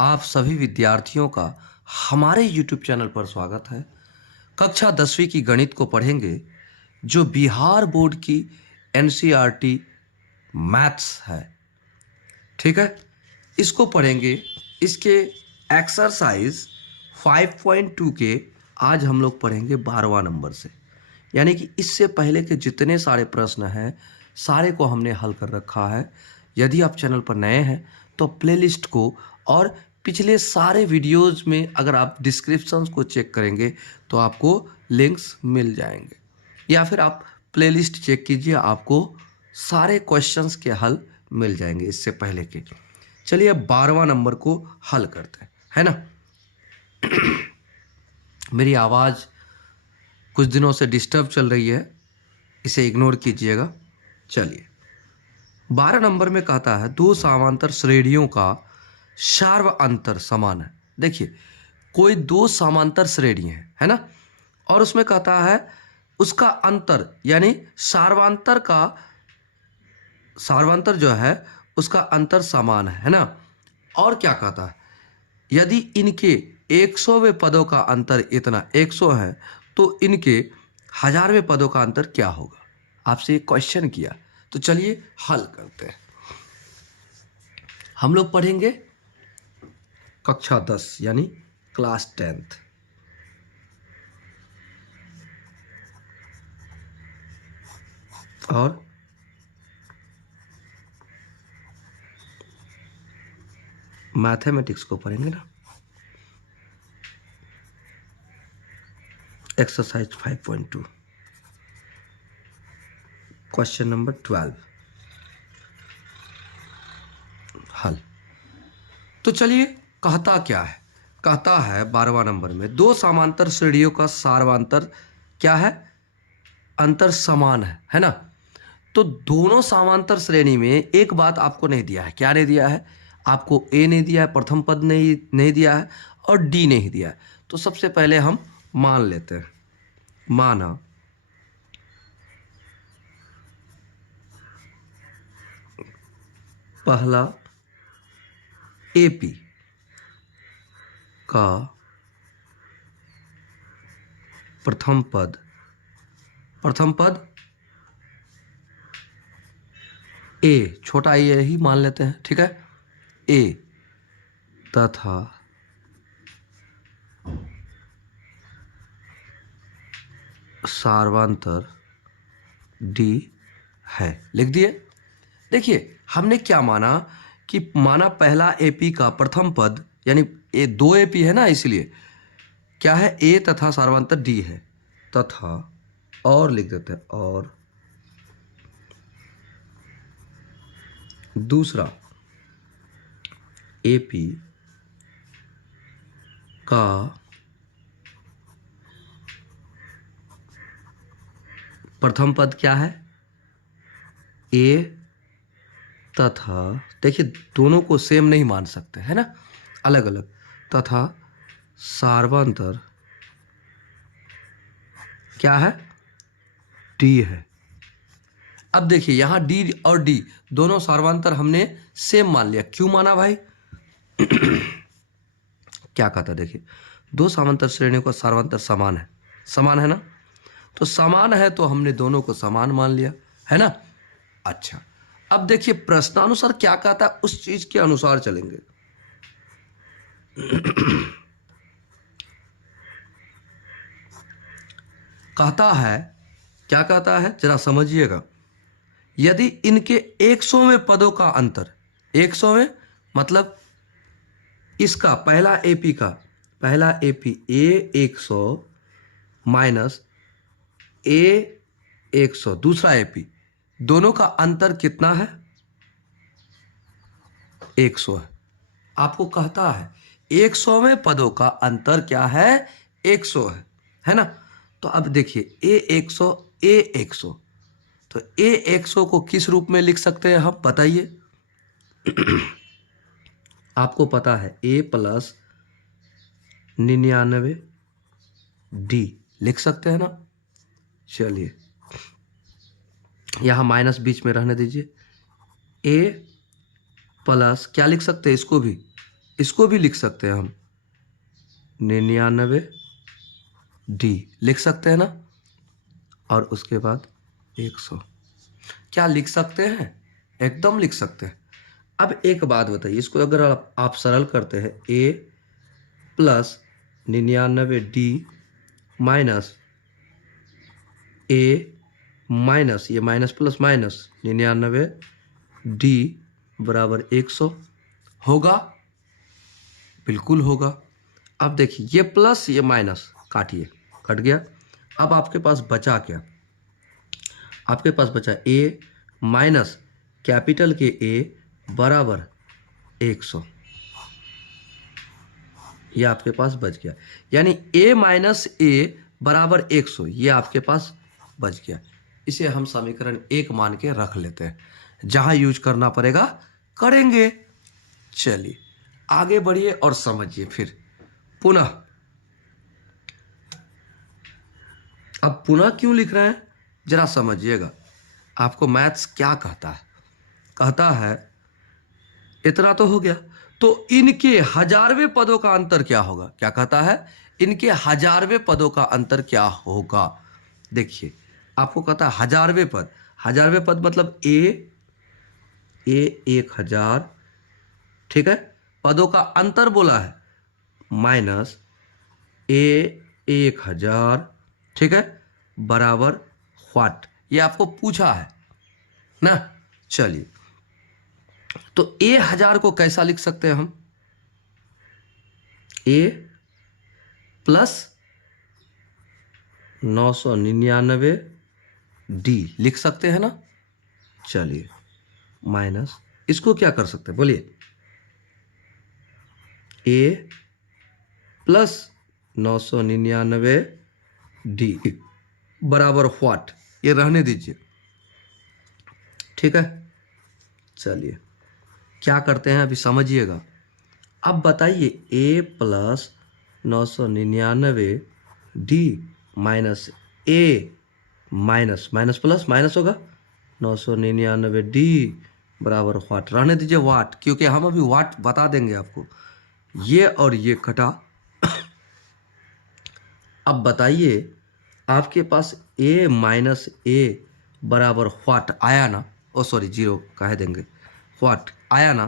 आप सभी विद्यार्थियों का हमारे YouTube चैनल पर स्वागत है। कक्षा 10वीं की गणित को पढ़ेंगे जो बिहार बोर्ड की NCERT मैथ्स है। ठीक है, इसको पढ़ेंगे। इसके एक्सरसाइज 5.2 के आज हम लोग पढ़ेंगे 12वां नंबर से, यानी कि इससे पहले के जितने सारे प्रश्न हैं सारे को हमने हल कर रखा है। यदि आप चैनल पर नए हैं तो प्लेलिस्ट को और पिछले सारे वीडियोस में अगर आप डिस्क्रिप्शंस को चेक करेंगे तो आपको लिंक्स मिल जाएंगे, या फिर आप प्लेलिस्ट चेक कीजिए, आपको सारे क्वेश्चंस के हल मिल जाएंगे इससे पहले के। चलिए अब 12वां नंबर को हल करते हैं, है ना। मेरी आवाज़ कुछ दिनों से डिस्टर्ब चल रही है, इसे इग्नोर कीजिएगा। चलिए 12 नंबर में कहता है दो समांतर श्रेणियों का सार्व अंतर समान है। देखिए कोई दो समांतर श्रेणी है ना, और उसमें कहता है उसका अंतर यानी सार्वांतर जो है उसका अंतर समान है ना। और क्या कहता है, यदि इनके 100वें पदों का अंतर इतना 100 है तो इनके 1000वें पदों का अंतर क्या होगा। आपसे एक क्वेश्चन किया, तो चलिए हल करते हैं। हम लोग पढ़ेंगे कक्षा 10 यानी क्लास 10th। और मैथमेटिक्स को पढ़ेंगे ना, एक्सरसाइज 5.2 क्वेश्चन नंबर 12 हल। तो चलिए कहता क्या है, कहता है 12वां नंबर में दो समांतर श्रेणियों का सार्वांतर क्या है, अंतर समान है ना। तो दोनों समांतर श्रेणी में एक बात आपको नहीं दिया है। क्या नहीं दिया है आपको? ए नहीं दिया है, प्रथम पद नहीं दिया है, और डी नहीं दिया है। तो सबसे पहले हम मान लेते हैं, माना पहला एपी का प्रथम पद ए, छोटा ए ही मान लेते हैं, ठीक है, ए तथा सार्वांतर डी है। लिख दिए। देखिए हमने क्या माना कि माना पहला एपी का प्रथम पद यानी ए, दो एपी है ना, इसलिए क्या है, ए तथा सार्वांतर डी है, तथा और लिख देते हैं, और दूसरा एपी का प्रथम पद क्या है, ए तथा, देखिए दोनों को सेम नहीं मान सकते है ना, अलग अलग, तथा सार्वांतर क्या है, डी है। अब देखिए यहां डी और डी दोनों सार्वांतर हमने सेम मान लिया। क्यों माना भाई? क्या कहता, देखिए दो समांतर श्रेणियों का सार्वांतर समान है ना, तो समान है तो हमने दोनों को समान मान लिया, है ना। अच्छा अब देखिए प्रश्नानुसार क्या कहता है, उस चीज के अनुसार चलेंगे। कहता है, क्या कहता है जरा समझिएगा, यदि इनके 100वें पदों का अंतर, 100वें मतलब इसका पहला एपी ए 100 माइनस ए 100 दूसरा एपी, दोनों का अंतर कितना है, 100 है। आपको कहता है 100वें पदों का अंतर क्या है, 100 है ना। तो अब देखिए ए 100 तो ए 100 को किस रूप में लिख सकते हैं हम, बताइए। आपको पता है ए प्लस 99 डी लिख सकते हैं ना। चलिए यहां माइनस बीच में रहने दीजिए, ए प्लस क्या लिख सकते हैं, इसको भी इसको भी लिख सकते हैं हम 99 डी लिख सकते हैं ना, और उसके बाद 100। क्या लिख सकते हैं? एकदम लिख सकते हैं। अब एक बात बताइए, इसको अगर आप सरल करते हैं, a plus 99 D minus a minus ये माइनस प्लस माइनस 99 डी बराबर 100 होगा? बिल्कुल होगा। अब देखिए ये प्लस ये माइनस काटिए, कट गया। अब आपके पास बचा क्या? आपके पास बचा a माइनस कैपिटल के A बराबर 100। ये आपके पास बच गया, यानी a माइनस a बराबर 100 ये आपके पास बच गया। इसे हम समीकरण 1 मान के रख लेते हैं, जहां यूज करना पड़ेगा करेंगे। चलिए आगे बढ़िए और समझिए फिर पुनः। अब पुनः क्यों लिख रहे हैं जरा समझिएगा। आपको मैथ्स क्या कहता है? कहता है इतना तो हो गया, तो इनके हजारवें पदों का अंतर क्या होगा? क्या कहता है? इनके हजारवें पदों का अंतर क्या होगा? देखिए आपको कहता है हजारवें पद। हजारवें पद मतलब ए 1000, ठीक है, पदों का अंतर बोला है, माइनस ए 1000, ठीक है, बराबर व्हाट? ये आपको पूछा है ना। चलिए तो ए 1000 को कैसा लिख सकते हैं हम? ए प्लस 999 डी लिख सकते हैं ना। चलिए माइनस इसको क्या कर सकते हैं बोलिए? ए प्लस 999 डी बराबर व्हाट? ये रहने दीजिए, ठीक है। चलिए क्या करते हैं अभी समझिएगा। अब बताइए a plus 999 D minus a minus minus plus minus होगा 999 डी बराबर वाट? रहने दीजिए वाट, क्योंकि हम अभी वाट बता देंगे आपको। ये और ये कटा। अब बताइए आपके पास a माइनस a बराबर वाट आया ना? ओ सॉरी जीरो कह देंगे, वाट आया ना।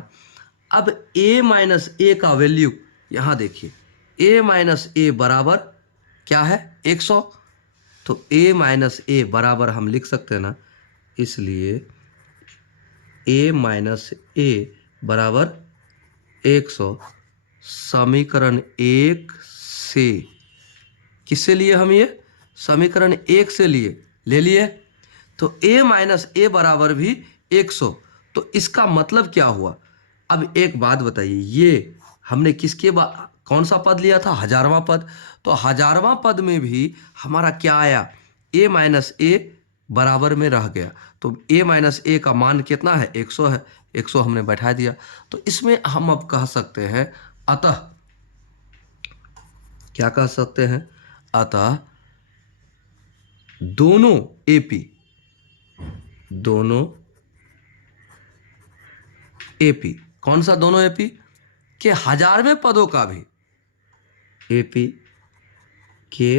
अब a माइनस a का वैल्यू यहाँ देखिए, a माइनस a बराबर क्या है? 100। तो a माइनस a बराबर हम लिख सकते हैं ना, इसलिए a माइनस a बराबर 100 समीकरण 1 से। किससे लिए हम? ये समीकरण 1 से ले लिए। तो a माइनस a बराबर भी 100। तो इसका मतलब क्या हुआ? अब एक बात बताइए, ये हमने किसके कौन सा पद लिया था? हजारवां पद। तो हजारवां पद में भी हमारा क्या आया? a माइनस a बराबर में रह गया। तो a माइनस a का मान कितना है? 100 है। 100 हमने बैठा दिया। तो इसमें हम अब कह सकते हैं अतः, क्या कह सकते हैं? अतः दोनों एपी, कौन सा दोनों एपी? के हजारवें पदों का भी, एपी के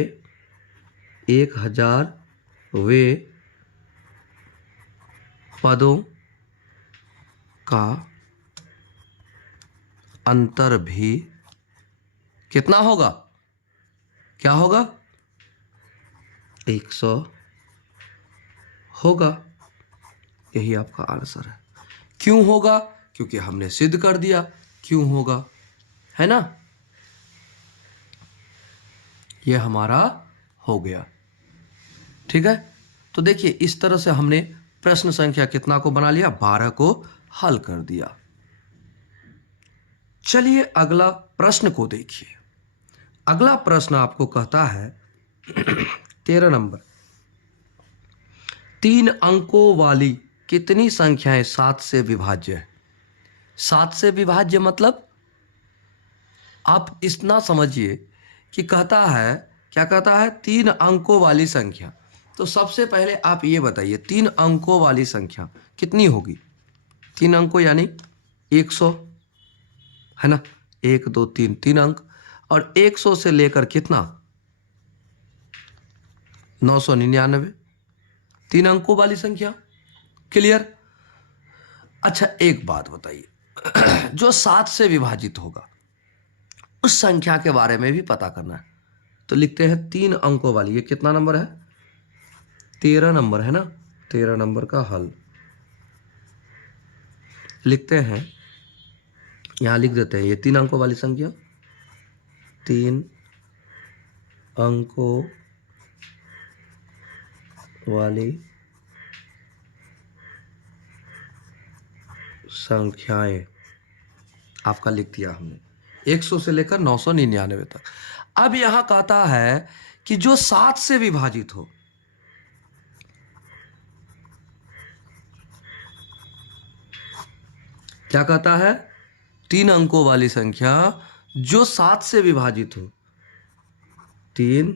1000वें पदों का अंतर भी कितना होगा? क्या होगा? 100 होगा। यही आपका आंसर है। क्यों होगा? क्योंकि हमने सिद्ध कर दिया क्यों होगा, है ना। यह हमारा हो गया, ठीक है। तो देखिए इस तरह से हमने प्रश्न संख्या कितना को बना लिया? 12 को हल कर दिया। चलिए अगला प्रश्न को देखिए। अगला प्रश्न आपको कहता है 13 नंबर, 3 अंकों वाली कितनी संख्याएं 7 से विभाज्य है? 7 से विभाज्य मतलब आप इतना समझिए कि कहता है, क्या कहता है? 3 अंकों वाली संख्या। तो सबसे पहले आप ये बताइए 3 अंकों वाली संख्या कितनी होगी? 3 अंकों यानी 100, है ना। 1 2 3 3 अंक, और 100 से लेकर कितना 999, 3 अंकों वाली संख्या। क्लियर। अच्छा एक बात बताइए, जो 7 से विभाजित होगा उस संख्या के बारे में भी पता करना है, तो लिखते हैं 3 अंकों वाली। ये कितना नंबर है? 13 नंबर है ना। 13 नंबर का हल लिखते हैं, यहां लिख देते हैं ये 3 अंकों वाली संख्या, 3 अंकों वाली संख्याएं आपका लिख दिया हमने, 100 से लेकर 999 तक। अब यहां कहता है कि जो 7 से विभाजित हो, क्या कहता है? 3 अंकों वाली संख्या जो 7 से विभाजित हो, 3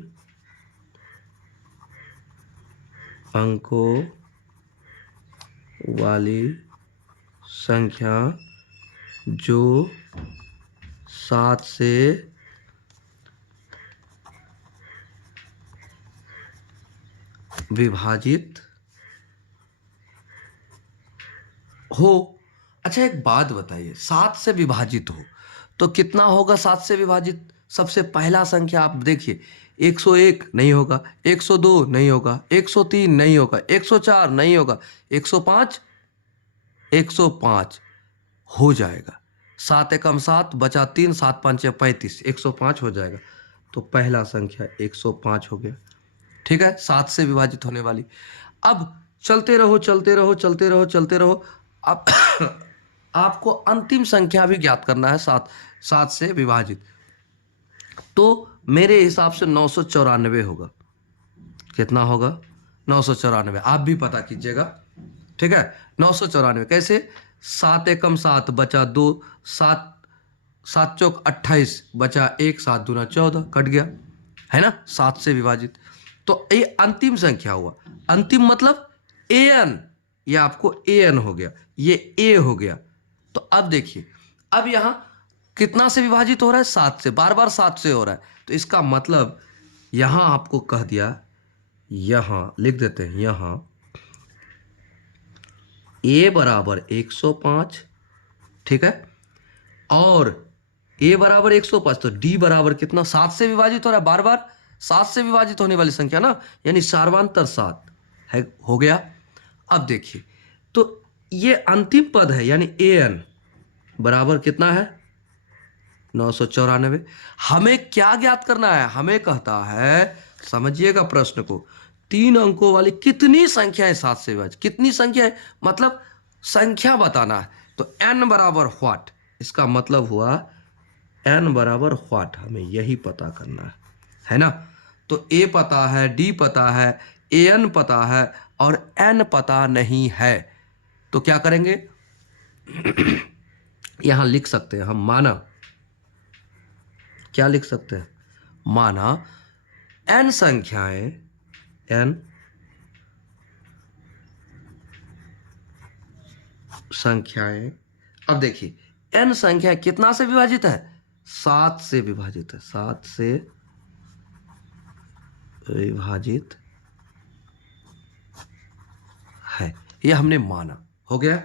अंकों वाली संख्या जो 7 से विभाजित हो। अच्छा एक बात बताइए, 7 से विभाजित हो तो कितना होगा? 7 से विभाजित सबसे पहला संख्या आप देखिए, 101 नहीं होगा, 102 नहीं होगा, 103 नहीं होगा, 104 नहीं होगा, 105 105 हो जाएगा। 7 एकम 7 बचा 3, 7 5 35, 105 हो जाएगा। तो पहला संख्या 105 हो गया। ठीक है, 7 से विभाजित होने वाली। अब चलते रहो चलते रहो चलते रहो चलते रहो। अब आपको अंतिम संख्या भी ज्ञात करना है 7 से विभाजित, तो मेरे हिसाब से 994 होगा। कितना होगा? 994। आप भी पता कीजिएगा। ठीक है, 994 कैसे? 7 एकम 7 बचा 2, 7 7 चौक 28 बचा 1, 7 दूना 14 कट गया, है ना, 7 से विभाजित। तो ये अंतिम संख्या हुआ। अंतिम मतलब an, ये आपको an हो गया, ये a हो गया। तो अब देखिए, अब यहां कितना से विभाजित हो रहा है? 7 से, बार बार 7 से हो रहा है। तो इसका मतलब यहां आपको कह दिया, यहां लिख देते हैं, यहां a बराबर 105, ठीक है, और a बराबर 105, तो d बराबर कितना? 7 से विभाजित हो रहा है, बार बार 7 से विभाजित होने वाली संख्या ना, यानी सार्वंतर 7 है, हो गया। अब देखिए, तो ये अंतिम पद है, यानी an बराबर कितना है? 994। हमें क्या ज्ञात करना है? हमें कहता है, समझिएगा प्रश्न को, 3 अंकों वाली कितनी संख्या है 7 से विभाजित? कितनी संख्या है मतलब संख्या बताना है। तो n बराबर व्हाट, इसका मतलब हुआ n बराबर व्हाट, हमें यही पता करना है ना। तो a पता है, d पता है, an पता है, और n पता नहीं है। तो क्या करेंगे? यहां लिख सकते हैं हम, माना, क्या लिख सकते हैं? माना n संख्याएं, n संख्याएं, अब देखिए n संख्या कितना से विभाजित है? 7 से विभाजित है, 7 से विभाजित है, ये हमने माना, हो गया।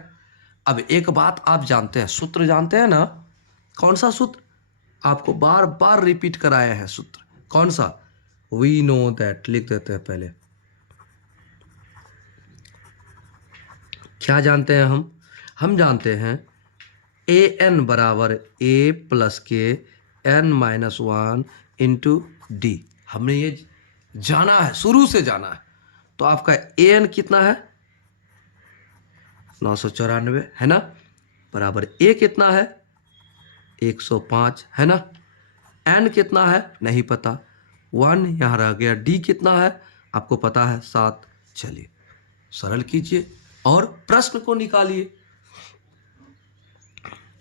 अब एक बात आप जानते हैं, सूत्र जानते हैं ना? कौन सा सूत्र? आपको बार बार रिपीट कराया है सूत्र, कौन सा? वी नो दैट, लिख देते हैं पहले। क्या जानते हैं हम जानते हैं ए एन बराबर ए प्लस के एन माइनस 1 इंटू डी। हमने ये जाना है, शुरू से जाना है। तो आपका ए एन कितना है? 994 है ना, बराबर ए कितना है? 105 है ना। एन कितना है? नहीं पता, 1 यहां रह गया। डी कितना है? आपको पता है, 7। चलिए सरल कीजिए और प्रश्न को निकालिए।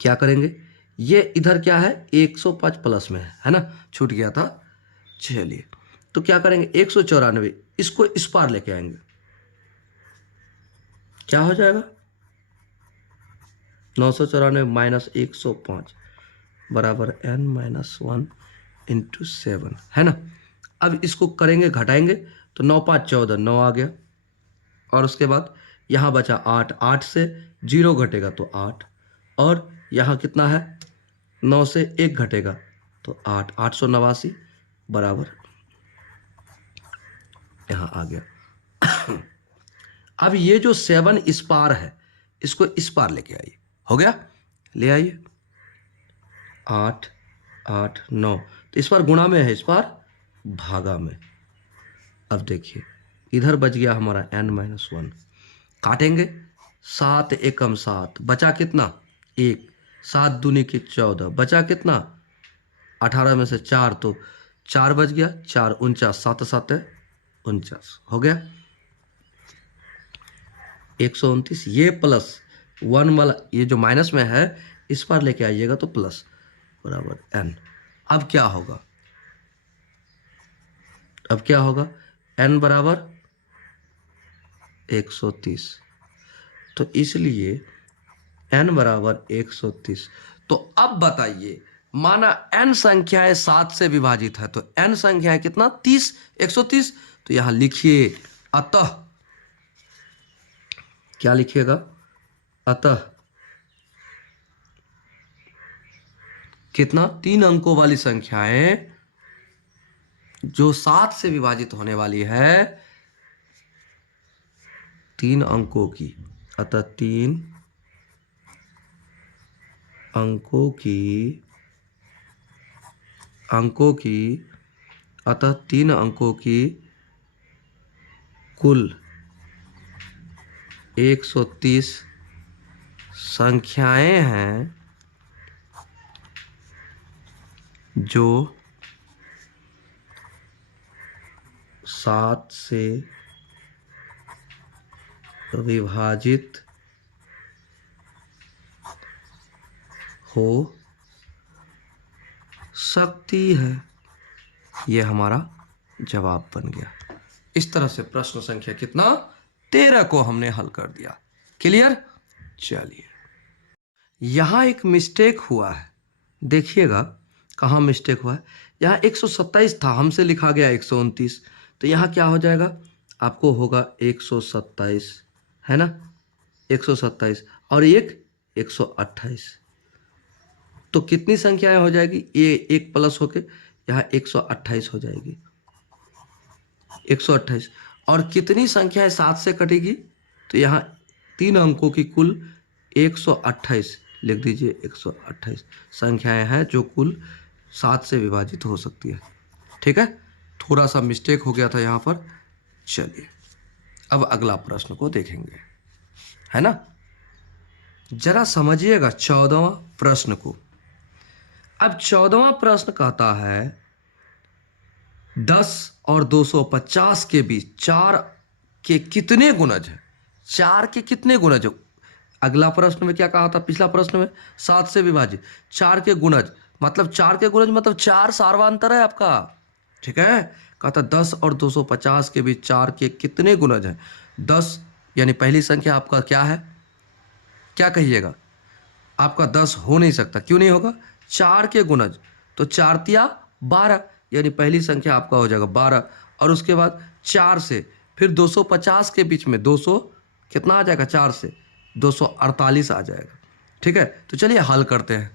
क्या करेंगे? ये इधर क्या है? 105 प्लस में है ना, छूट गया था। चलिए तो क्या करेंगे? 194 इसको इस पार लेके आएंगे, क्या हो जाएगा? 994 माइनस 105 बराबर n माइनस 1 इंटू 7, है ना। अब इसको करेंगे, घटाएंगे तो 9 5 14, 9 आ गया। और उसके बाद यहाँ बचा 8, 8 से 0 घटेगा तो 8, और यहाँ कितना है, 9 से 1 घटेगा तो 8, 889 बराबर यहाँ आ गया। अब ये जो 7 इस पार है, इसको इस पार लेके आइए, हो गया, ले आइए। 8 8 9, तो इस बार गुणा में है, इस बार भागा में। अब देखिए इधर बच गया हमारा n माइनस 1, काटेंगे, 7 एकम 7, बचा कितना 1, 7 दूनी की 14, बचा कितना 18 में से 4, तो 4 बच गया, 4 49, 7 7 49, हो गया 129। ये प्लस 1 वाला, ये जो माइनस में है इस पर लेके आइएगा तो प्लस, बराबर n। अब क्या होगा, अब क्या होगा, n बराबर 130, तो इसलिए n बराबर 130। तो अब बताइए, माना n संख्याएं 7 से विभाजित है, तो n संख्याएं कितना 30, 130, तो यहां लिखिए अतः, क्या लिखिएगा, अतः कितना, 3 अंकों वाली संख्याएं जो 7 से विभाजित होने वाली है, 3 अंकों की, अतः 3 अंकों की अतः 3 अंकों की कुल 130 संख्याएं हैं जो 7 से विभाजित हो सकती है। यह हमारा जवाब बन गया। इस तरह से प्रश्न संख्या कितना 13 को हमने हल कर दिया। क्लियर? चलिए, यहां एक मिस्टेक हुआ है, देखिएगा कहाँ मिस्टेक हुआ है। यहाँ 127 था, हमसे लिखा गया 129, तो यहाँ क्या हो जाएगा, आपको होगा 127, है ना, 127 और एक 128, तो कितनी संख्याएं हो जाएगी, ये एक प्लस होके यहाँ 128 हो जाएगी, 128। और कितनी संख्याएं 7 से कटेगी, तो यहाँ 3 अंकों की कुल 128 लिख दीजिए, 128 संख्याएं हैं जो कुल 7 से विभाजित हो सकती है। ठीक है, थोड़ा सा मिस्टेक हो गया था यहाँ पर। चलिए अब अगला प्रश्न को देखेंगे, है ना। जरा समझिएगा 14वां प्रश्न को। अब 14वां प्रश्न कहता है 10 और 250 के बीच 4 के कितने गुणज है, 4 के कितने गुणज है। अगला प्रश्न में क्या कहा था, पिछला प्रश्न में 7 से विभाजित 4 के गुणज, मतलब 4 के गुणज मतलब 4 सार्वधातुक है आपका। ठीक है, कहता 10 और 250 के बीच 4 के कितने गुणज हैं। 10 यानी पहली संख्या आपका क्या है, क्या कहिएगा, आपका 10 हो नहीं सकता, क्यों नहीं होगा, 4 के गुणज, तो 4 तिया 12, यानी पहली संख्या आपका हो जाएगा 12। और उसके बाद 4 से फिर 250 के बीच में 200 कितना आ जाएगा, 4 से 248 आ जाएगा। ठीक है, तो चलिए हल करते हैं।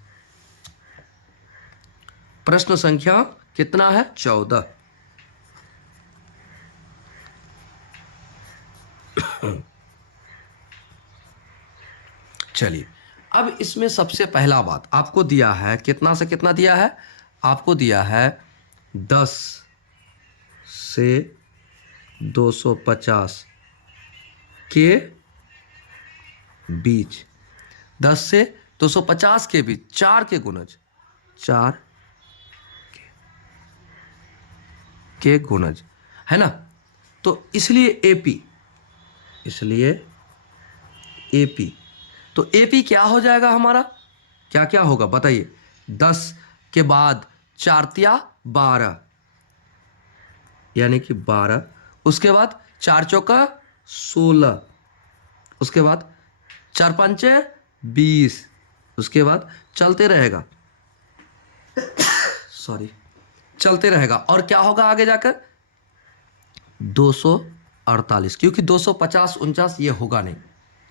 प्रश्न संख्या कितना है, 14। चलिए, अब इसमें सबसे पहला बात आपको दिया है, कितना से कितना दिया है, आपको दिया है 10 से 250 के बीच, 10 से 250 के बीच 4 के गुणज, 4 के गुणज, है ना। तो इसलिए एपी, इसलिए एपी, तो एपी क्या हो जाएगा हमारा, क्या क्या होगा बताइए। 10 के बाद 4 तिया 12, यानी कि 12, उसके बाद 4 चौका 16, उसके बाद 4 पंचे 20, उसके बाद चलते रहेगा सॉरी, चलते रहेगा। और क्या होगा आगे जाकर? 248, क्योंकि 250 49 ये होगा नहीं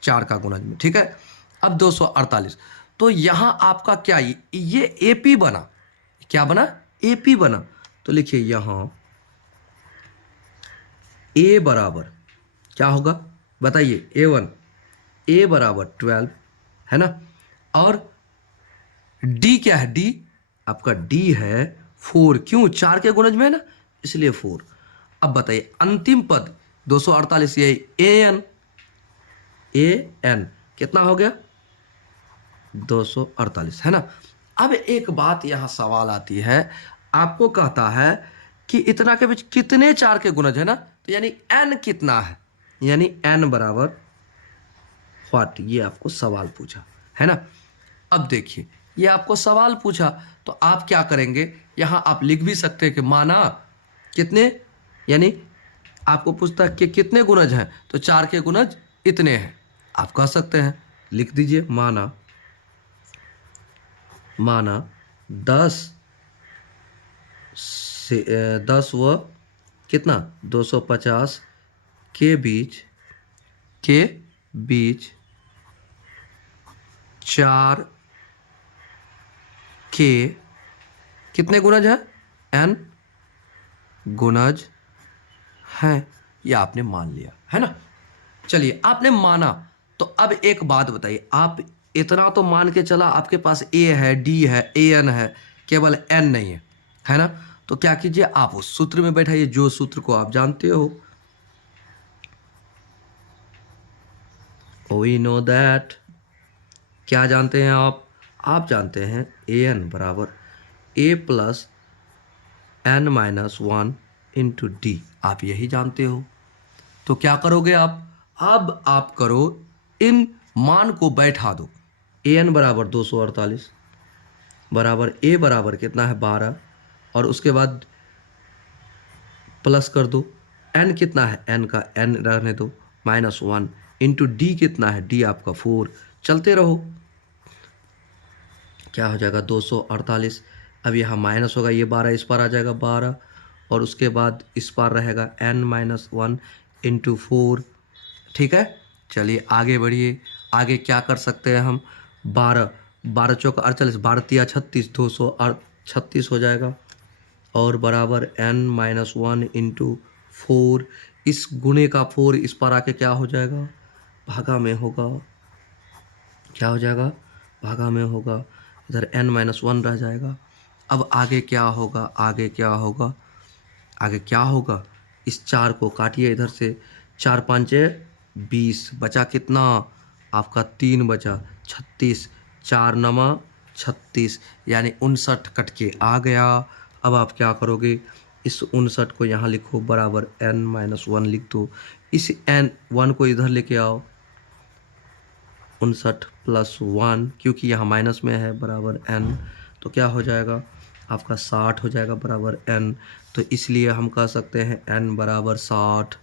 4 का गुणज में, ठीक है। अब 248, तो यहां आपका क्या, ये एपी बना, क्या बना? एपी बना। तो लिखिए यहां ए बराबर क्या होगा बताइए? A1, ए बराबर 12 है ना। और डी क्या है? डी आपका डी है 4, क्यों? 4 के गुणज में है ना, इसलिए 4। अब बताइए अंतिम पद 248, ये एन, एन कितना हो गया? 248 है ना। अब एक बात यहां सवाल आती है, आपको कहता है कि इतना के बीच कितने 4 के गुणज है ना, तो यानी n कितना है, यानी n बराबर व्हाट, ये आपको सवाल पूछा है ना। अब देखिए ये आपको सवाल पूछा, तो आप क्या करेंगे, यहां आप लिख भी सकते हैं कि माना कितने, यानी आपको पूछता है कि कितने गुणज हैं, तो 4 के गुणज इतने हैं, आप कह सकते हैं, लिख दीजिए माना 10 से 10 व कितना 250 के बीच 4 के कितने गुणज है? n गुणज हैं, ये आपने मान लिया है ना। चलिए आपने माना, तो अब एक बात बताइए, आप इतना तो मान के चला, आपके पास a है, d है, an है, केवल n नहीं है ना। तो क्या कीजिए, आप उस सूत्र में बैठाइए जो सूत्र को आप जानते हो। वी नो दैट, क्या जानते हैं आप जानते हैं an बराबर a plus n minus 1 into D, आप यही जानते हो। तो क्या करोगे आप, अब आप करो, इन मान को बैठा दो। an बराबर 248 बराबर a बराबर कितना है 12, और उसके बाद प्लस कर दो, n कितना है, n का n रहने दो, माइनस 1 इंटू डी कितना है, d आपका 4, चलते रहो, क्या हो जाएगा 248। अब यहाँ माइनस होगा, ये 12 इस पार आ जाएगा 12, और उसके बाद इस पार रहेगा n माइनस 1 इंटू 4, ठीक है। चलिए आगे बढ़िए, आगे क्या कर सकते हैं हम, 12 चौक 48, 12 तिया 36, 236 हो जाएगा, और बराबर n माइनस 1 इंटू 4, इस गुणे का 4 इस पर आके क्या हो जाएगा, भागा में होगा, क्या हो जाएगा, भागा में होगा, इधर n माइनस 1 रह जाएगा। अब आगे क्या होगा, आगे क्या होगा, इस 4 को काटिए इधर से, 4 5 20, बचा कितना आपका 3 बचा 36, 4 9 36, यानी 59 कट के आ गया। अब आप क्या करोगे, इस 59 को यहाँ लिखो, बराबर n माइनस 1 लिख दो, इस n 1 को इधर लेके आओ, 59 प्लस 1, क्योंकि यहाँ माइनस में है, बराबर n, तो क्या हो जाएगा आपका 60 हो जाएगा, बराबर n। तो इसलिए हम कह सकते हैं n बराबर 60,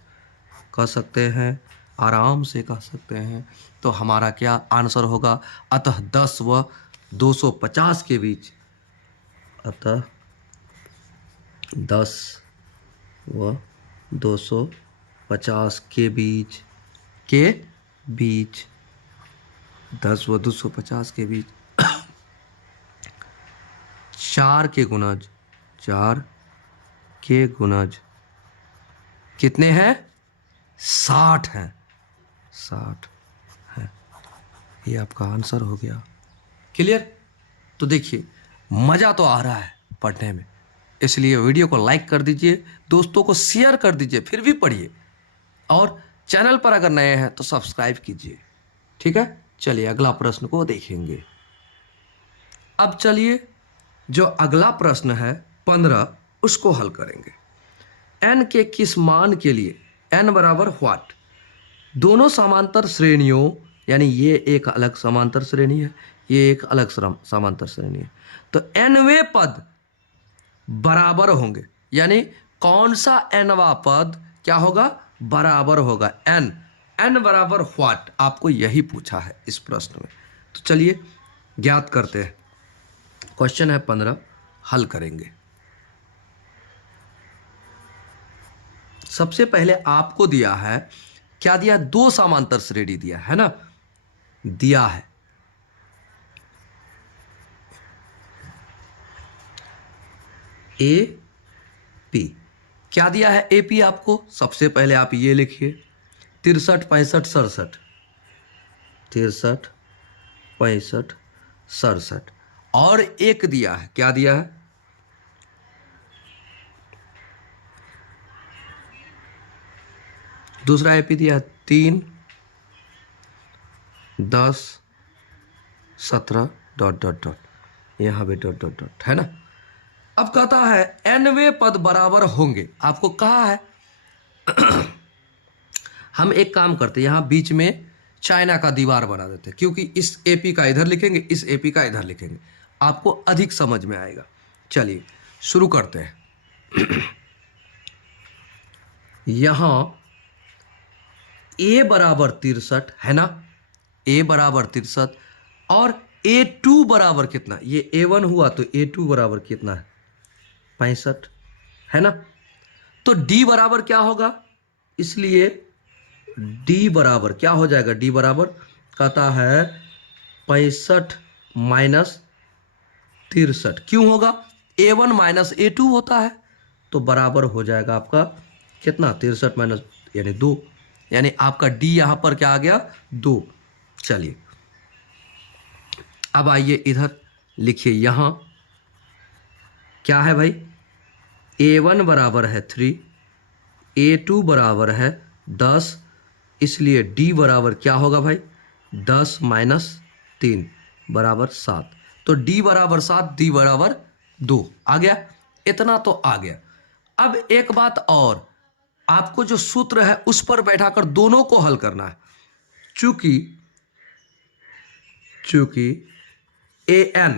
कह सकते हैं, आराम से कह सकते हैं। तो हमारा क्या आंसर होगा, अतः 10 व 250 के बीच, अतः 10 व 250 के बीच 10 व 250 के बीच 4 के गुणज कितने हैं, 60 हैं, 60 है, ये आपका आंसर हो गया। क्लियर? तो देखिए मज़ा तो आ रहा है पढ़ने में, इसलिए वीडियो को लाइक कर दीजिए, दोस्तों को शेयर कर दीजिए, फिर भी पढ़िए, और चैनल पर अगर नए हैं तो सब्सक्राइब कीजिए, ठीक है। चलिए अगला प्रश्न को देखेंगे। अब चलिए जो अगला प्रश्न है 15, उसको हल करेंगे। n के किस मान के लिए n बराबर व्हाट, दोनों समांतर श्रेणियों, यानी ये एक अलग समांतर श्रेणी है, ये एक अलग समांतर श्रेणी है, तो nवें पद बराबर होंगे, यानी कौन सा nवा पद क्या होगा, बराबर होगा n बराबर व्हाट, आपको यही पूछा है इस प्रश्न में। तो चलिए ज्ञात करते हैं, क्वेश्चन है 15, हल करेंगे। सबसे पहले आपको दिया है, क्या दिया? 2 समांतर श्रेणी दिया है ना, दिया है ए पी। क्या दिया है ए पी आपको? सबसे पहले आप ये लिखिए 63 65 67, 63 65 67, और एक दिया है, क्या दिया है? दूसरा एपी दिया है 3 10 17 डॉट डॉट डॉट, यहां भी डॉट डॉट डॉट, है ना। अब कहता है nवे पद बराबर होंगे, आपको कहा है। हम एक काम करते हैं, यहां बीच में चाइना का दीवार बना देते हैं, क्योंकि इस एपी का इधर लिखेंगे, इस एपी का इधर लिखेंगे, आपको अधिक समझ में आएगा। चलिए शुरू करते हैं। यहां a बराबर 63 है ना, a बराबर 63, और a2 बराबर कितना? ये a1 हुआ तो a2 बराबर कितना है? 65, है ना। तो d बराबर क्या होगा? इसलिए d बराबर क्या हो जाएगा? d बराबर कहता है 65 माइनस 63। क्यों होगा? a1 माइनस a2 होता है, तो बराबर हो जाएगा आपका कितना? 63 माइनस यानी 2, यानी आपका d यहां पर क्या आ गया? 2। चलिए अब आइए इधर लिखिए, यहां क्या है भाई? a1 बराबर है 3, a2 बराबर है 10, इसलिए d बराबर क्या होगा भाई? 10 माइनस 3 बराबर 7। तो d बराबर 7, d बराबर 2 आ गया। इतना तो आ गया। अब एक बात और, आपको जो सूत्र है उस पर बैठाकर दोनों को हल करना है। चूंकि an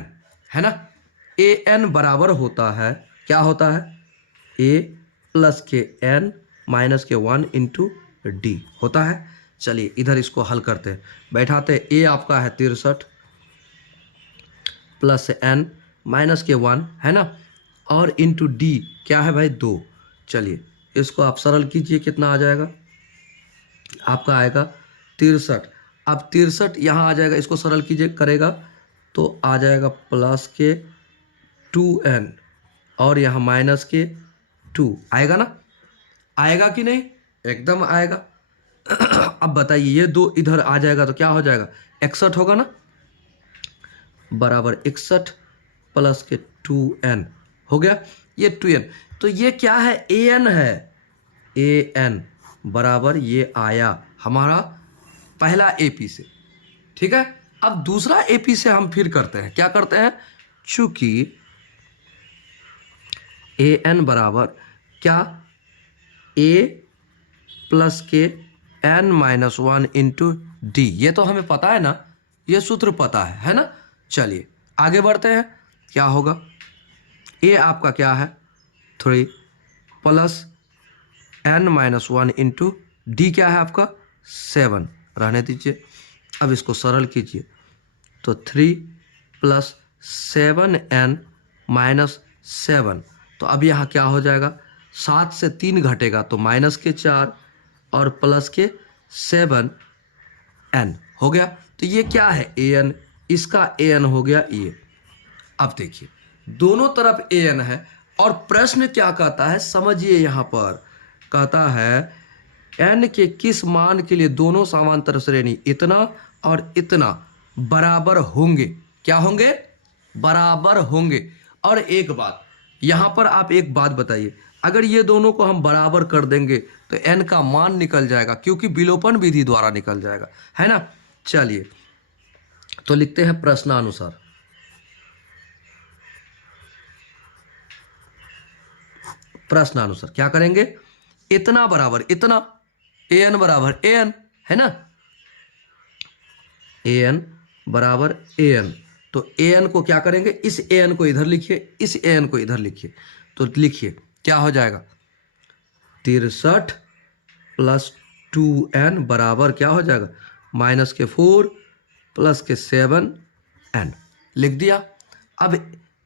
है ना, an बराबर होता है, क्या होता है? a प्लस के n माइनस के 1 इंटू डी होता है। चलिए इधर इसको हल करते हैं, बैठाते हैं। a आपका है 63 प्लस n माइनस के 1 है ना, और इंटू डी क्या है भाई? 2। चलिए इसको आप सरल कीजिए, कितना आ जाएगा? आपका आएगा 63। अब 63 यहाँ आ जाएगा, इसको सरल कीजिए करेगा तो आ जाएगा प्लस के 2n और यहाँ माइनस के 2 आएगा ना, आएगा कि नहीं? एकदम आएगा। अब बताइए, ये 2 इधर आ जाएगा तो क्या हो जाएगा? 61 होगा ना, बराबर 61 प्लस के 2n हो गया, ये 2n। तो ये क्या है? an है, an बराबर ये आया हमारा पहला एपी से, ठीक है। अब दूसरा एपी से हम फिर करते हैं, क्या करते हैं? चूंकि an बराबर क्या? a प्लस के n माइनस 1 इंटू डी, ये तो हमें पता है ना, ये सूत्र पता है ना। चलिए आगे बढ़ते हैं, क्या होगा? a आपका क्या है? 3 plus n minus 1 into D क्या है आपका? 7, रहने दीजिए। अब इसको सरल कीजिए तो 3 प्लस 7n माइनस 7, तो अब यहाँ क्या हो जाएगा? 7 से 3 घटेगा तो माइनस के 4 और प्लस के 7n हो गया। तो ये क्या है? an, इसका an हो गया ये। अब देखिए दोनों तरफ an है, और प्रश्न क्या कहता है समझिए, यहाँ पर कहता है n के किस मान के लिए दोनों समांतर श्रेणी इतना और इतना बराबर होंगे? क्या होंगे? बराबर होंगे। और एक बात यहां पर आप एक बात बताइए, अगर ये दोनों को हम बराबर कर देंगे तो n का मान निकल जाएगा, क्योंकि विलोपन विधि द्वारा निकल जाएगा, है ना। चलिए तो लिखते हैं प्रश्नानुसार। प्रश्नानुसार क्या करेंगे? इतना बराबर इतना, an बराबर an, है ना, an बराबर an। तो an को क्या करेंगे? इस an को इधर लिखिए, इस an को इधर लिखिए, तो लिखिए क्या हो जाएगा? 63 प्लस 2n बराबर क्या हो जाएगा? माइनस के 4 प्लस के 7n, लिख दिया। अब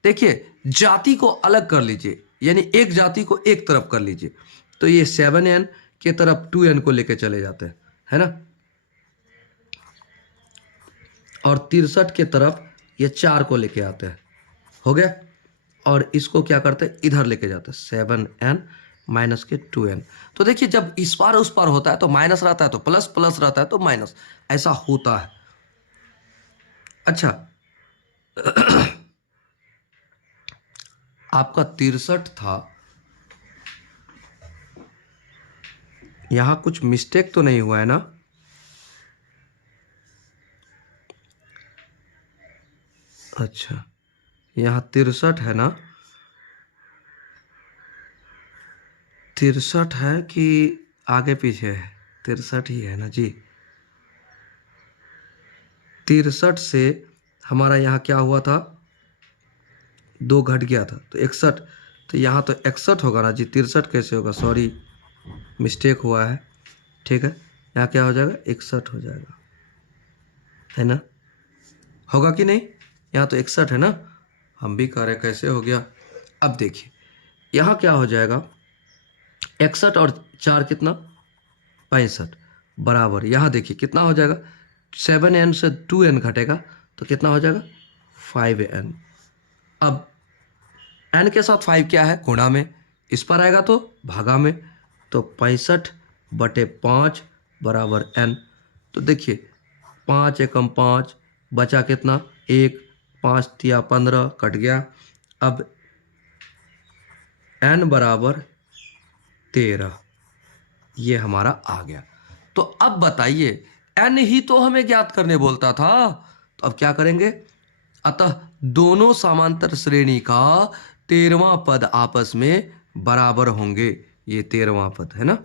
देखिए जाति को अलग कर लीजिए, यानी एक जाति को एक तरफ कर लीजिए, तो ये 7n के तरफ 2n को लेके चले जाते हैं, है ना, और 63 के तरफ ये 4 को लेके आते हैं, हो गया। और इसको क्या करते हैं, इधर लेके जाते हैं, 7n माइनस के 2n। तो देखिए जब इस पार उस पार होता है तो माइनस रहता है, तो प्लस, प्लस रहता है तो माइनस, ऐसा होता है। अच्छा आपका 63 था, यहां कुछ मिस्टेक तो नहीं हुआ है ना? अच्छा यहाँ 63 है ना, 63 है कि आगे पीछे है? 63 ही है ना जी। 63 से हमारा यहाँ क्या हुआ था, 2 घट गया था तो 61, तो यहाँ तो 61 होगा ना जी, 63 कैसे होगा, सॉरी मिस्टेक हुआ है, ठीक है। यहाँ क्या हो जाएगा, 61 हो जाएगा, है ना, होगा कि नहीं? यहाँ तो 61 है ना, हम भी कह रहे कैसे हो गया। अब देखिए यहाँ क्या हो जाएगा, 61 और 4 कितना, 65, बराबर यहाँ देखिए कितना हो जाएगा, 7n से 2n घटेगा तो कितना हो जाएगा, 5n। अब n के साथ 5 क्या है, गुणा में, इस पर आएगा तो भागा में, तो 65/5 बराबर n। तो देखिए 5 एकम 5 बचा कितना, 1, 5 तिया 15 कट गया। अब n बराबर 13, ये हमारा आ गया। तो अब बताइए n ही तो हमें ज्ञात करने बोलता था, तो अब क्या करेंगे, अतः दोनों समांतर श्रेणी का 13वां पद आपस में बराबर होंगे, ये 13वां पद है ना।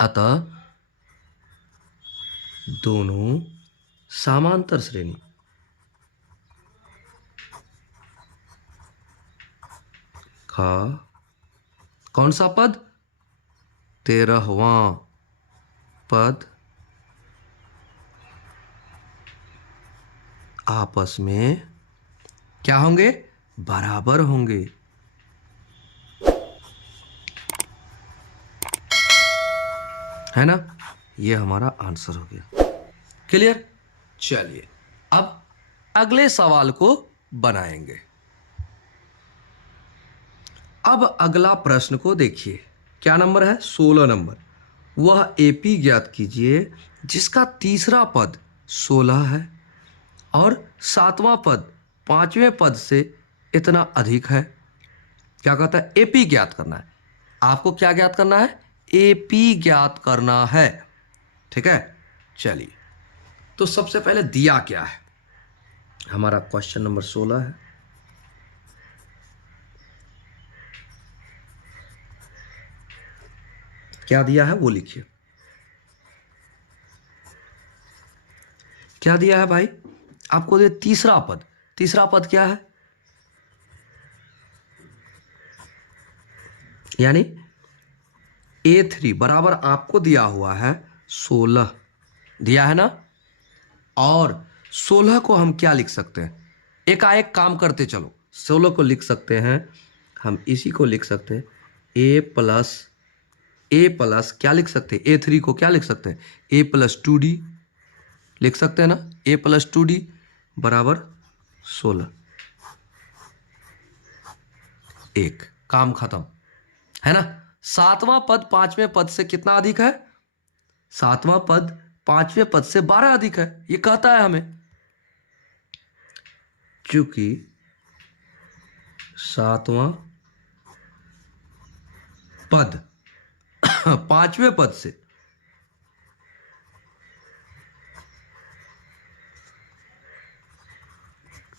अतः दोनों समांतर श्रेणी का कौन सा पद, 13वां पद आपस में क्या होंगे, बराबर होंगे, है ना। ये हमारा आंसर हो गया, क्लियर। चलिए अब अगले सवाल को बनाएंगे। अब अगला प्रश्न को देखिए, क्या नंबर है, 16 नंबर। वह एपी ज्ञात कीजिए जिसका तीसरा पद 16 है और 7वां पद 5वें पद से इतना अधिक है। क्या कहता है, एपी ज्ञात करना है। आपको क्या ज्ञात करना है, एपी ज्ञात करना है, ठीक है। चलिए तो सबसे पहले दिया क्या है, हमारा क्वेश्चन नंबर 16 है। क्या दिया है वो लिखिए, क्या दिया है भाई, आपको दे तीसरा पद, तीसरा पद क्या है, यानी A3 बराबर आपको दिया हुआ है 16, दिया है ना। और 16 को हम क्या लिख सकते हैं, एकाएक काम करते चलो, 16 को लिख सकते हैं हम, इसी को लिख सकते हैं ए प्लस क्या लिख सकते हैं, A3 को क्या लिख सकते हैं, A+2D लिख सकते हैं ना, A+2D बराबर 16, एक काम खत्म, है ना। 7वां पद 5वें पद से कितना अधिक है, 7वां पद 5वें पद से 12 अधिक है, ये कहता है हमें। क्योंकि 7वां पद 5वें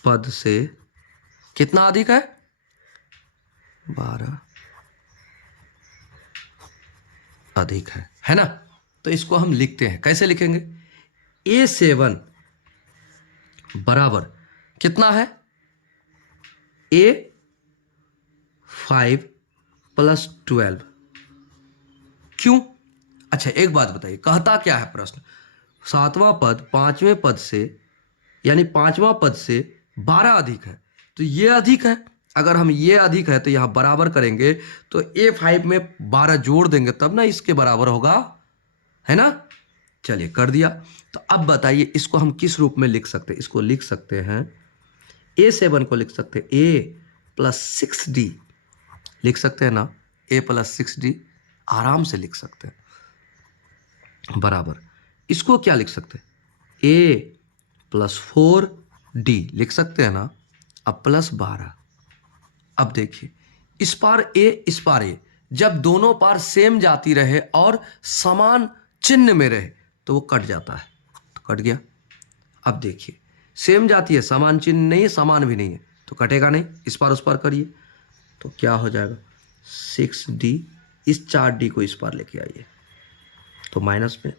पद से कितना अधिक है, 12 अधिक है ना। तो इसको हम लिखते हैं, कैसे लिखेंगे, A7 बराबर कितना है, A5 + 12। क्यों, अच्छा एक बात बताइए, कहता क्या है प्रश्न, 7वां पद 5वें पद से यानी 5वां पद से 12 अधिक है, तो ये अधिक है। अगर हम ये अधिक है तो यहाँ बराबर करेंगे तो A5 में 12 जोड़ देंगे तब ना इसके बराबर होगा, है ना। चलिए कर दिया। तो अब बताइए इसको हम किस रूप में लिख सकते हैं। इसको लिख सकते हैं A7 को लिख सकते हैं A+6D लिख सकते हैं ना, A+6D आराम से लिख सकते हैं बराबर। इसको क्या लिख सकते हैं A+4D लिख सकते हैं ना, अब +12। अब देखिए इस पार A इस पार A, जब दोनों पार सेम जाती रहे और समान चिन्ह में रहे तो वो कट जाता है, तो कट गया। अब देखिए सेम जाती है, समान चिन्ह नहीं है, समान भी नहीं है, तो कटेगा नहीं। इस पार उस पार करिए तो क्या हो जाएगा 6D, इस 4D को इस पार लेके आइए तो माइनस में,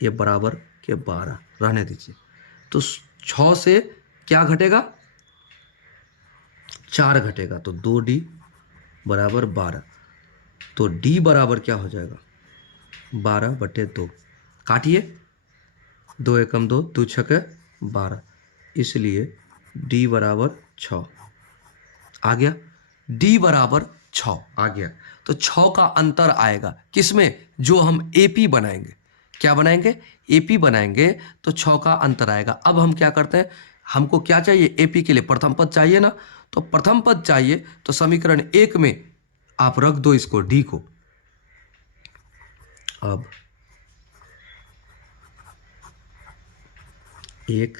ये बराबर के 12 रहने दीजिए। तो 6 से क्या घटेगा 4 घटेगा, तो 2D बराबर 12। तो D बराबर क्या हो जाएगा 12/2। काटिए, 2 एकम 2, 2 छके 12, इसलिए D बराबर 6 आ गया। D बराबर 6 आ गया। तो 6 का अंतर आएगा किसमें, जो हम AP बनाएंगे। क्या बनाएंगे AP बनाएंगे तो 6 का अंतर आएगा। अब हम क्या करते हैं, हमको क्या चाहिए AP के लिए प्रथम पद चाहिए ना, तो प्रथम पद चाहिए तो समीकरण 1 में आप रख दो इसको D को। अब 1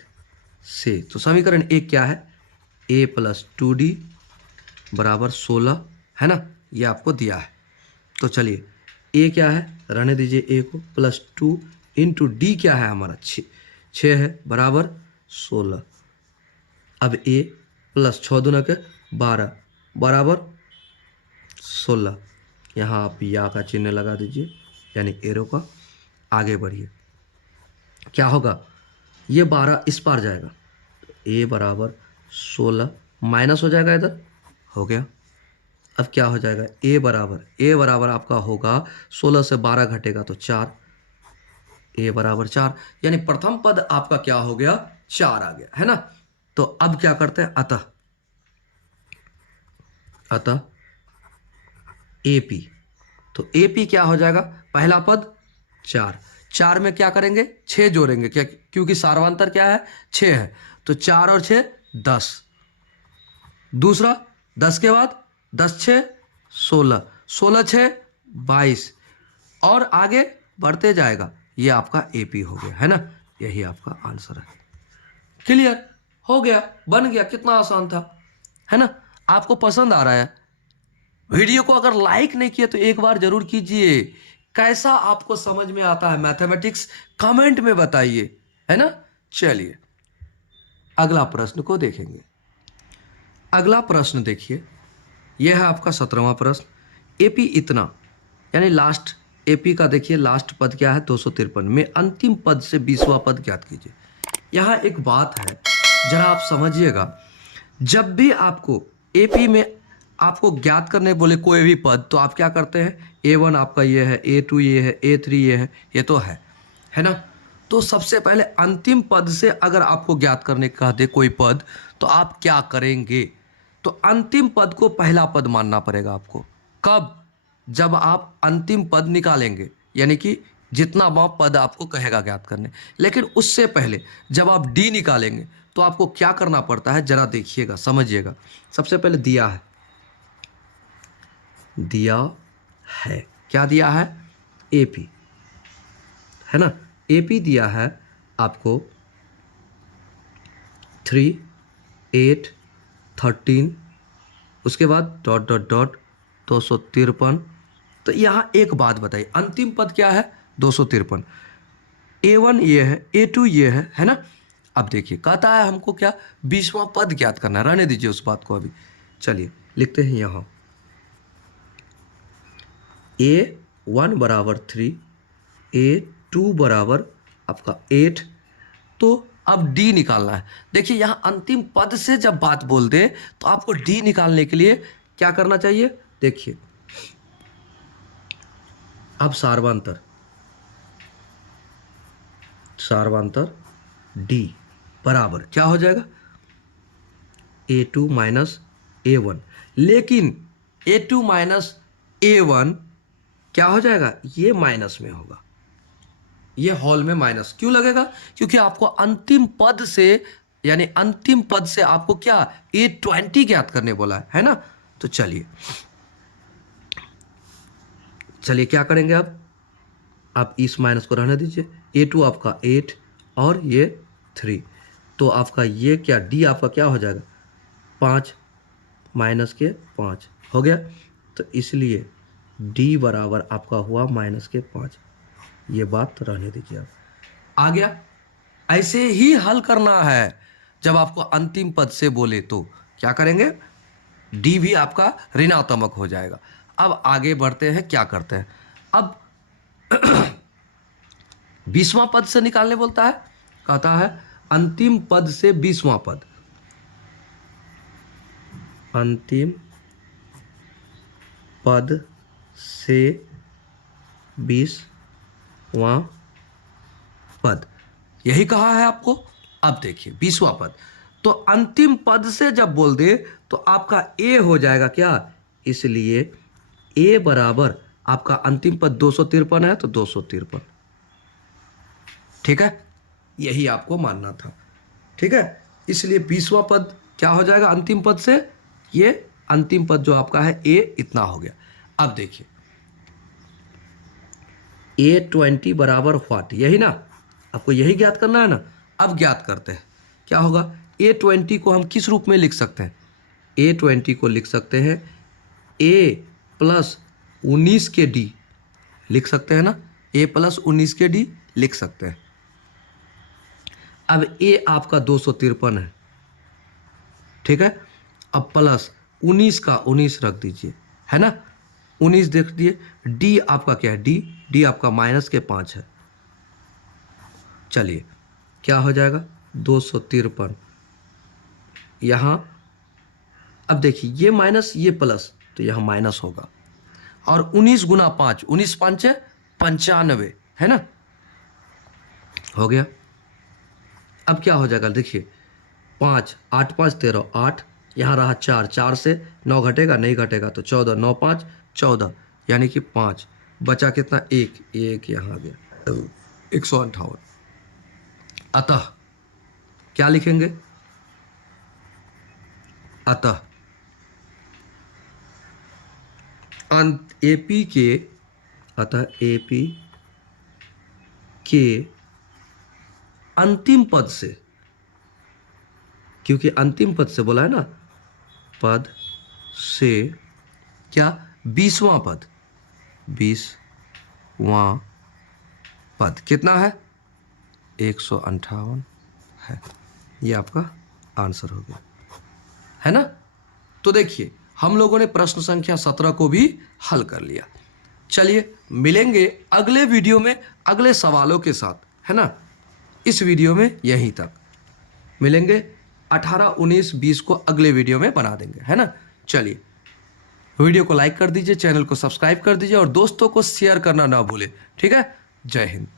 से तो समीकरण 1 क्या है A+2D बराबर 16, है ना, ये आपको दिया है। तो चलिए A क्या है, रहने दीजिए A को, +2 इंटू D क्या है हमारा 6 है बराबर 16। अब A +6 दूना के 12 बराबर 16। यहाँ आप या का चिन्ह लगा दीजिए यानी एरो का। आगे बढ़िए, क्या होगा, ये 12 इस पार जाएगा, A बराबर 16 माइनस हो जाएगा इधर, हो गया। अब क्या हो जाएगा A बराबर आपका होगा 16 से 12 घटेगा तो 4, A बराबर 4, यानी प्रथम पद आपका क्या हो गया 4 आ गया, है ना। तो अब क्या करते हैं, अतः AP, तो AP क्या हो जाएगा, पहला पद 4 में क्या करेंगे 6 जोड़ेंगे, क्या, क्योंकि सार्वंतर क्या है 6 है, तो 4 और 6 10, दूसरा 10 के बाद 10 6 16, 16 6 22 और आगे बढ़ते जाएगा। ये आपका AP हो गया, है ना, यही आपका आंसर है। क्लियर हो गया, बन गया, कितना आसान था, है ना। आपको पसंद आ रहा है वीडियो को, अगर लाइक नहीं किया तो एक बार जरूर कीजिए। कैसा आपको समझ में आता है मैथमेटिक्स कमेंट में बताइए, है ना। चलिए अगला प्रश्न को देखेंगे। अगला प्रश्न देखिए, यह है आपका 17वां प्रश्न। AP इतना, यानी लास्ट AP का देखिए लास्ट पद क्या है 253 में अंतिम पद से 20वां पद ज्ञात कीजिए। यहाँ एक बात है जरा आप समझिएगा, जब भी आपको AP में आपको ज्ञात करने बोले कोई भी पद, तो आप क्या करते हैं, A1 आपका ये है, A2 ये है, A3 ये है, ये तो है ना। तो सबसे पहले अंतिम पद से अगर आपको ज्ञात करने कह दे कोई पद तो आप क्या करेंगे, तो अंतिम पद को पहला पद मानना पड़ेगा आपको। कब, जब आप अंतिम पद निकालेंगे, यानी कि जितना पद आपको कहेगा ज्ञात करने। लेकिन उससे पहले जब आप D निकालेंगे तो आपको क्या करना पड़ता है, जरा देखिएगा समझिएगा। सबसे पहले दिया है, क्या दिया है AP, है ना, AP दिया है आपको 3 8 13, उसके बाद ... 253। तो यहाँ एक बात बताइए, अंतिम पद क्या है 253, A1 ये है, A2 ये है ना। अब देखिए कहता है हमको क्या 20वां पद ज्ञात करना है, रहने दीजिए उस बात को अभी। चलिए लिखते हैं यहाँ A1 बराबर 3, A2 बराबर आपका 8, तो अब D निकालना है। देखिए यहाँ अंतिम पद से जब बात बोल दे तो आपको D निकालने के लिए क्या करना चाहिए, देखिए अब सार्वंतर D बराबर क्या हो जाएगा A2 माइनस A1, लेकिन A2 माइनस A1 क्या हो जाएगा, ये माइनस में होगा, ये हॉल में माइनस क्यों लगेगा, क्योंकि आपको अंतिम पद से, यानी अंतिम पद से आपको क्या A20 ज्ञात करने बोला है ना। तो चलिए क्या करेंगे, अब आप इस माइनस को रहने दीजिए। A2 आपका 8 और ये 3, तो आपका ये क्या D आपका क्या हो जाएगा 5 माइनस के 5 हो गया। तो इसलिए D बराबर आपका हुआ माइनस के 5, ये बात रहने दीजिए। आप आ गया, ऐसे ही हल करना है। जब आपको अंतिम पद से बोले तो क्या करेंगे, D भी आपका ऋणात्मक हो जाएगा। अब आगे बढ़ते हैं, क्या करते हैं, अब 20वां पद से निकालने बोलता है, कहता है अंतिम पद से 20वां पद, अंतिम पद से 20वां पद, यही कहा है आपको। अब देखिए 20वां पद, तो अंतिम पद से जब बोल दे तो आपका A हो जाएगा क्या, इसलिए A बराबर आपका अंतिम पद 253 है, तो 253, ठीक है, यही आपको मानना था, ठीक है। इसलिए 20वां पद क्या हो जाएगा अंतिम पद से, ये अंतिम पद जो आपका है A इतना हो गया। अब देखिए A20 बराबर व्हाट, यही ना, आपको यही ज्ञात करना है ना। अब ज्ञात करते हैं, क्या होगा, A20 को हम किस रूप में लिख सकते हैं, A20 को लिख सकते हैं A प्लस 19 के D लिख सकते हैं ना, A प्लस 19 के D लिख सकते हैं। अब A आपका 253 है, ठीक है, अब प्लस 19 का 19 रख दीजिए, है ना, 19 देख दिए। D आपका क्या है, D आपका माइनस के 5 है। चलिए क्या हो जाएगा 253, यहाँ अब देखिए ये माइनस ये प्लस, तो यहाँ माइनस होगा, और 19 गुना 5, 19 5 95, है ना, हो गया। अब क्या हो जाएगा, देखिए 5 8 5 13, 8 यहाँ रहा 4, 4 से 9 घटेगा, नहीं घटेगा, तो 14, 9 5 14, यानी कि 5 बचा कितना, 1 यहाँ आ गया 158। अतः क्या लिखेंगे, अतः AP के, अतः AP के अंतिम पद से, क्योंकि अंतिम पद से बोला है ना, पद से क्या 20वां पद, 20वां पद कितना है 158 है, ये आपका आंसर हो गया, है ना। तो देखिए हम लोगों ने प्रश्न संख्या 17 को भी हल कर लिया। चलिए मिलेंगे अगले वीडियो में अगले सवालों के साथ, है ना। इस वीडियो में यहीं तक मिलेंगे, 18 19 20 को अगले वीडियो में बना देंगे, है ना। चलिए वीडियो को लाइक कर दीजिए, चैनल को सब्सक्राइब कर दीजिए और दोस्तों को शेयर करना ना भूले, ठीक है। जय हिंद।